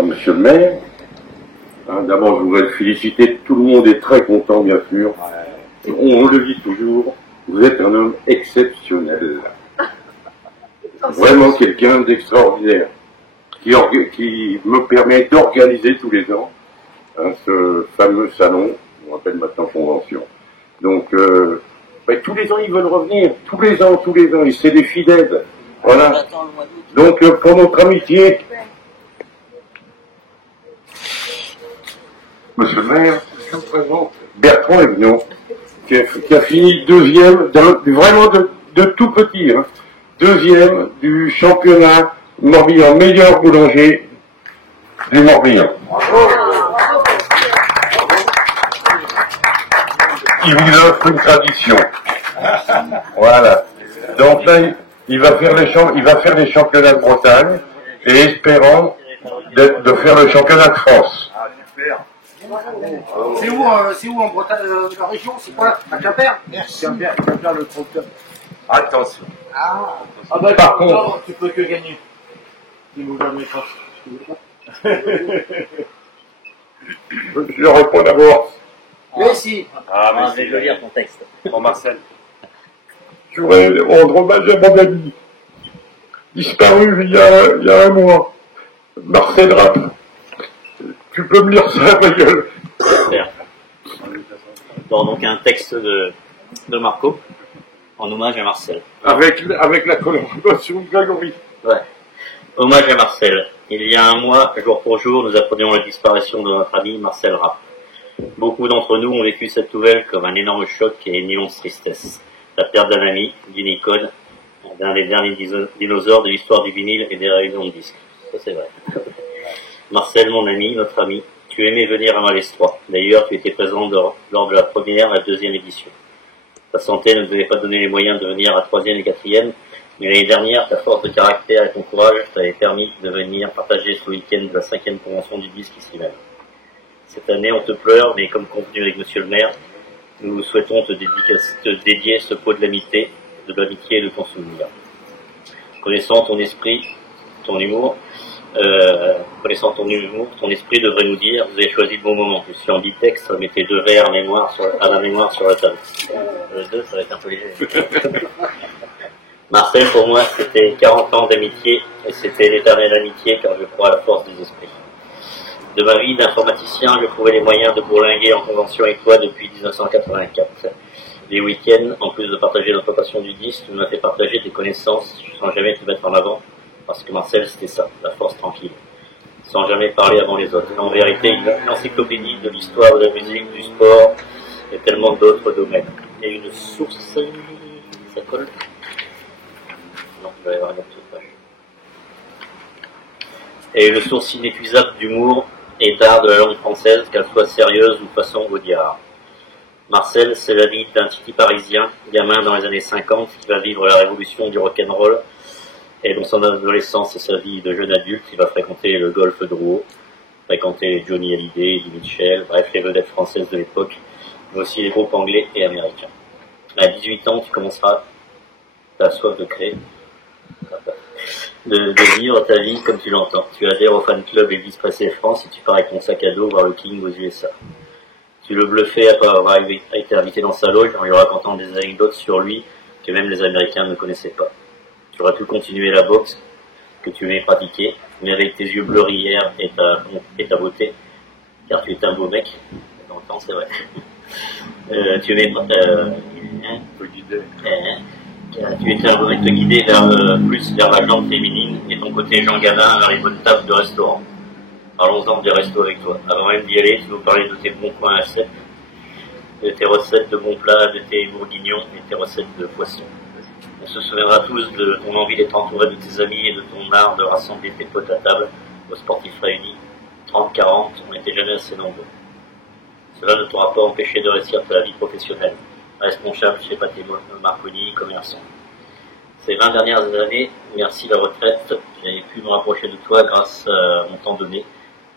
à Monsieur le maire. D'abord, je voudrais le féliciter. Tout le monde est très content, bien sûr. On le dit toujours, vous êtes un homme exceptionnel. Vraiment quelqu'un d'extraordinaire. Qui me permet d'organiser tous les ans ce fameux salon, on appelle maintenant convention. Donc, tous les ans, ils veulent revenir. Tous les ans, et c'est des fidèles. Voilà. Donc, pour notre amitié, Monsieur le maire, je vous présente Bertrand Evnon, qui a fini deuxième, vraiment de tout petit, deuxième du championnat Morbihan, meilleur boulanger du Morbihan. Il vous offre une tradition. Voilà. Donc là, il va faire les championnats de Bretagne et espérant de faire le championnat de France. C'est où en Bretagne, la région? C'est quoi? À Quimper? Merci. Quimper le tracteur. Attention. Par contre, tu peux que gagner. Il nous donne les chances. Je réponds d'abord. Mais si. Mais je vais le lire ton texte. Pour Marcel. Je voudrais rendre hommage à mon ami, disparu il y a un mois, Marcel Rapp. Tu peux me lire ça, ma gueule? Bon, donc un texte de Marco, en hommage à Marcel. Avec la collaboration de Grégory. Ouais. Hommage à Marcel. Il y a un mois, jour pour jour, nous apprenions la disparition de notre ami Marcel Rapp. Beaucoup d'entre nous ont vécu cette nouvelle comme un énorme choc et une immense tristesse. La perte d'un ami, d'une icône, d'un des derniers dinosaures de l'histoire du vinyle et des réunions de disques. Ça, c'est vrai. Marcel, mon ami, notre ami, tu aimais venir à Malestroit. D'ailleurs, tu étais présent lors de la première et la deuxième édition. Ta santé ne devait pas donner les moyens de venir à la troisième et quatrième, mais l'année dernière, ta force de caractère et ton courage t'avaient permis de venir partager ce week-end de la 5e convention du disque ici même. Cette année, on te pleure, mais comme convenu avec Monsieur le maire, nous souhaitons te dédier ce pot de l'amitié et de ton souvenir. Connaissant ton esprit, ton humour, ton esprit devrait nous dire, vous avez choisi de bons moments. Je suis en bitexte, mettez 2 verres à la mémoire sur la table. 2, ça va être un peu léger. Marcel, pour moi, c'était 40 ans d'amitié, et c'était l'éternelle amitié, car je crois à la force des esprits. De ma vie d'informaticien, je trouvais les moyens de bourlinguer en convention avec toi depuis 1984. Les week-ends, en plus de partager notre passion du disque, tu m'as fait partager tes connaissances sans jamais te mettre en avant, parce que Marcel, c'était ça, la force tranquille, sans jamais parler avant les autres. En vérité, une encyclopédie de l'histoire de la musique, du sport, et tellement d'autres domaines. Et une source... Ça colle? Non, je vais avoir une autre page. Et une source inépuisable d'humour et d'art de la langue française, qu'elle soit sérieuse ou façon audiard. Marcel, c'est la vie d'un titi parisien, gamin dans les années 50, qui va vivre la révolution du rock'n'roll, et dans son adolescence et sa vie de jeune adulte, il va fréquenter le golf de Rouault, fréquenter Johnny Hallyday, Eddie Mitchell, bref, les vedettes françaises de l'époque, mais aussi les groupes anglais et américains. À 18 ans, tu commenceras ta soif de créer, de vivre ta vie comme tu l'entends. Tu adhères au fan club Elvis Presley France et tu pars avec ton sac à dos voir le King aux USA. Tu le bluffais après avoir été invité dans sa loge en lui racontant des anecdotes sur lui que même les Américains ne connaissaient pas. Tu aurais pu continuer la boxe que tu aimais pratiquer, mais avec tes yeux bleus hier et ta beauté, car tu es un beau mec, dans le temps c'est vrai. Tu étais un beau mec te guider plus vers la glande féminine et ton côté Jean Gabin vers les bonnes tables de restaurant. Parlons-en des restos avec toi. Avant même d'y aller, tu nous parlais de tes bons coins à sec, de tes recettes de bons plats, de tes bourguignons et tes recettes de poissons. On se souviendra tous de ton envie d'être entouré de tes amis et de ton art de rassembler tes potes à table aux sportifs réunis. 30, 40, on n'était jamais assez nombreux. Cela ne t'aura pas empêché de réussir ta vie professionnelle. Responsable chez Pathé Marconi, commerçant. Ces 20 dernières années, merci la retraite, j'ai pu me rapprocher de toi grâce à mon temps donné.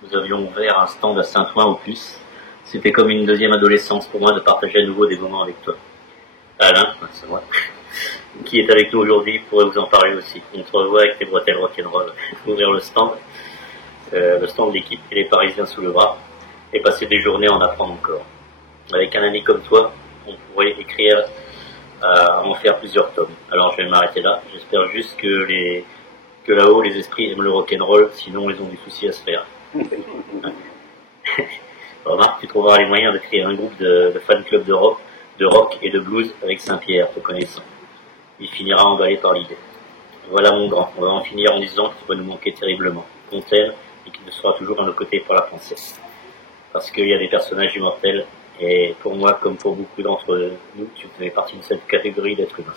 Nous avions ouvert un stand à Saint-Ouen au Puce. C'était comme une deuxième adolescence pour moi de partager à nouveau des moments avec toi. Alain, c'est moi, qui est avec nous aujourd'hui, pourrait vous en parler aussi. On te revoit avec tes bretelles rock'n'roll. Ouvrir le stand, le stand de l'équipe et les Parisiens sous le bras, et passer des journées à en apprendre encore. Avec un ami comme toi, on pourrait écrire, en faire plusieurs tomes. Alors je vais m'arrêter là. J'espère juste que là-haut les esprits aiment le rock'n'roll, sinon ils ont du souci à se faire. Remarque, tu trouveras les moyens de créer un groupe de fan club de rock et de blues avec Saint-Pierre, te connaissant. Il finira emballé par l'idée. Voilà mon grand, on va en finir en disant qu'il va nous manquer terriblement, qu'on t'aime et qu'il sera toujours à nos côtés pour la princesse. Parce qu'il y a des personnages immortels, et pour moi, comme pour beaucoup d'entre nous, tu fais partie de cette catégorie d'êtres humains.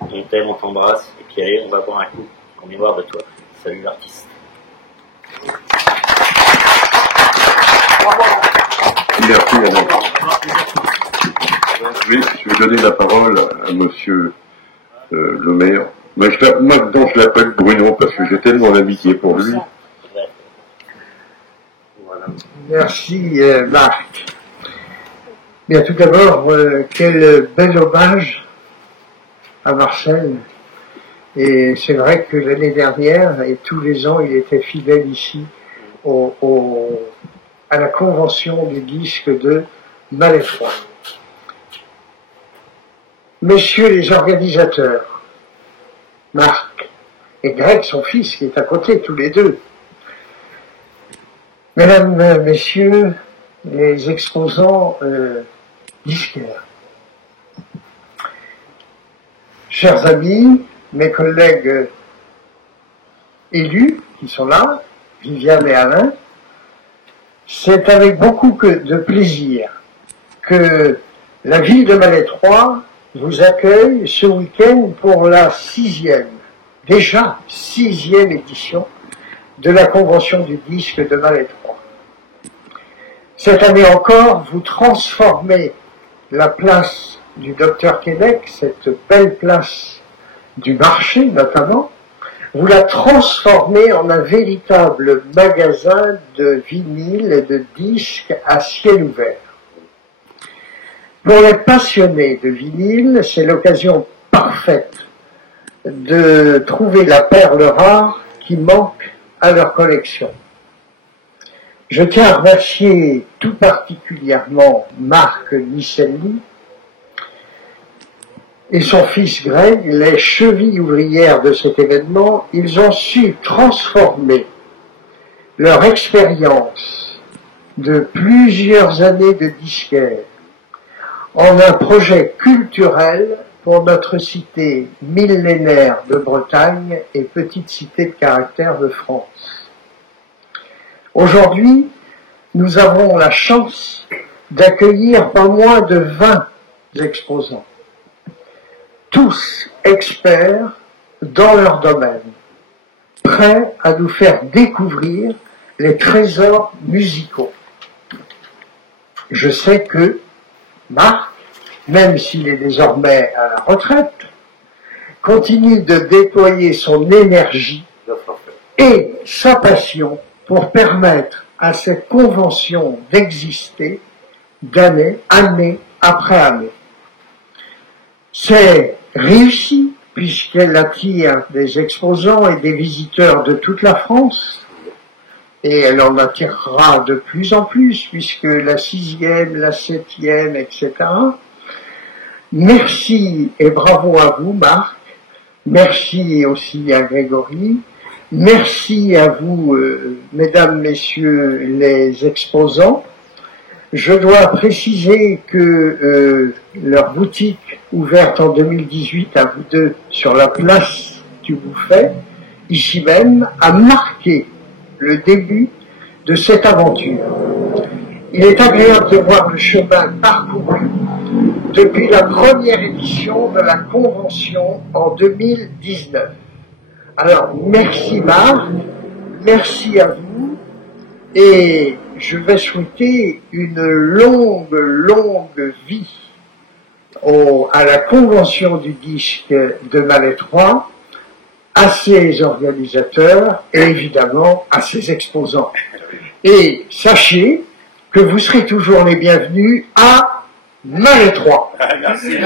On t'aime, on t'embrasse, et puis allez, on va boire un coup en mémoire de toi. Salut l'artiste. Merci, Alain. Je vais donner la parole à monsieur le maire. Maintenant, je l'appelle Bruno parce que j'ai tellement d'amitié pour lui. Voilà. Merci, Marc. Bien, tout d'abord, quel bel hommage à Marcel. Et c'est vrai que l'année dernière, et tous les ans, il était fidèle ici à la convention du disque de Malétroit. Messieurs les organisateurs, Marc et Greg, son fils, qui est à côté, tous les deux. Mesdames, messieurs, les exposants disquaires. Chers amis, mes collègues élus qui sont là, Viviane et Alain, c'est avec beaucoup de plaisir que la ville de Malétroit vous accueille ce week-end pour la sixième édition de la Convention du disque de Malétroit. Cette année encore, vous transformez la place du Dr Québec, cette belle place du marché notamment, vous la transformez en un véritable magasin de vinyles et de disques à ciel ouvert. Pour les passionnés de vinyle, c'est l'occasion parfaite de trouver la perle rare qui manque à leur collection. Je tiens à remercier tout particulièrement Marc Nicelli et son fils Greg, les chevilles ouvrières de cet événement. Ils ont su transformer leur expérience de plusieurs années de disquaire en un projet culturel pour notre cité millénaire de Bretagne et petite cité de caractère de France. Aujourd'hui, nous avons la chance d'accueillir pas moins de 20 exposants, tous experts dans leur domaine, prêts à nous faire découvrir les trésors musicaux. Je sais que Marc, même s'il est désormais à la retraite, continue de déployer son énergie et sa passion pour permettre à cette convention d'exister année après année. C'est réussi puisqu'elle attire des exposants et des visiteurs de toute la France, et elle en attirera de plus en plus puisque la 6e, la 7e, etc. Merci et bravo à vous, Marc. Merci aussi à Grégory. Merci à vous, mesdames, messieurs les exposants. Je dois préciser que leur boutique ouverte en 2018 à vous deux sur la place du Bouffet, ici même, a marqué le début de cette aventure. Il est agréable de voir le chemin parcouru depuis la première édition de la convention en 2019. Alors, merci Marc, merci à vous, et je vais souhaiter une longue vie à la convention du disque de Malétroit, à ses organisateurs et évidemment à ses exposants. Et sachez que vous serez toujours les bienvenus à Malétroit. Merci.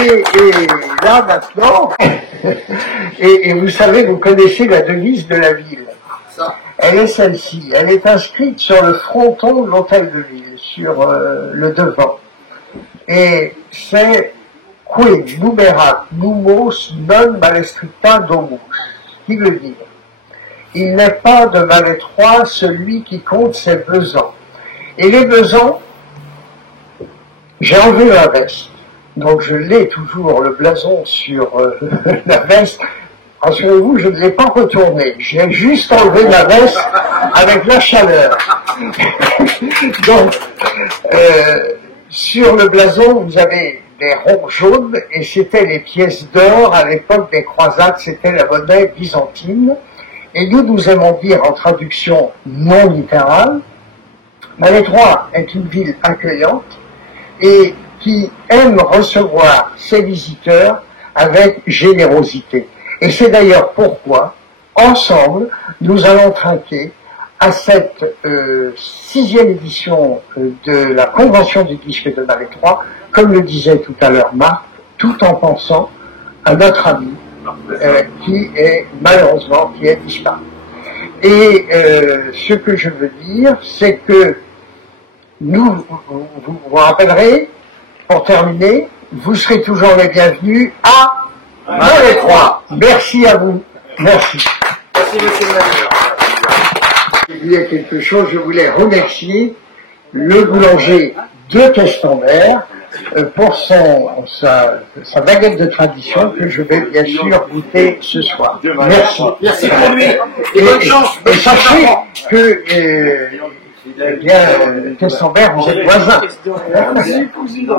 Et là maintenant, et vous savez, vous connaissez la devise de la ville. Elle est celle-ci. Elle est inscrite sur le fronton de l'hôtel de ville, sur le devant. Et c'est quid numerat numos non malestricta domus, qui veut dire il n'est pas de malétroit celui qui compte ses besants. Et les besants, j'ai enlevé la veste. Donc je l'ai toujours, le blason sur la veste. Rassurez-vous, je ne l'ai pas retourné. J'ai juste enlevé la veste avec la chaleur. Donc, sur le blason, vous avez des ronds jaunes, et c'était les pièces d'or à l'époque des croisades, c'était la monnaie byzantine. Et nous aimons dire, en traduction non littérale, Malétroit est une ville accueillante et qui aime recevoir ses visiteurs avec générosité. Et c'est d'ailleurs pourquoi, ensemble, nous allons trinquer à cette 6e édition de la Convention du disque de Malétroit, comme le disait tout à l'heure Marc, tout en pensant à notre ami qui est malheureusement qui est disparu. Et ce que je veux dire, c'est que vous vous rappellerez, pour terminer, vous serez toujours les bienvenus à Malétroit. Merci à vous. Merci. Merci, monsieur le maire. Il y a quelque chose, je voulais remercier le boulanger de Questembert pour sa baguette de tradition que je vais bien sûr goûter ce soir. Merci. Merci pour lui. Et bonne chance. Et sachez que Questembert, vous êtes voisins. Merci, cousine.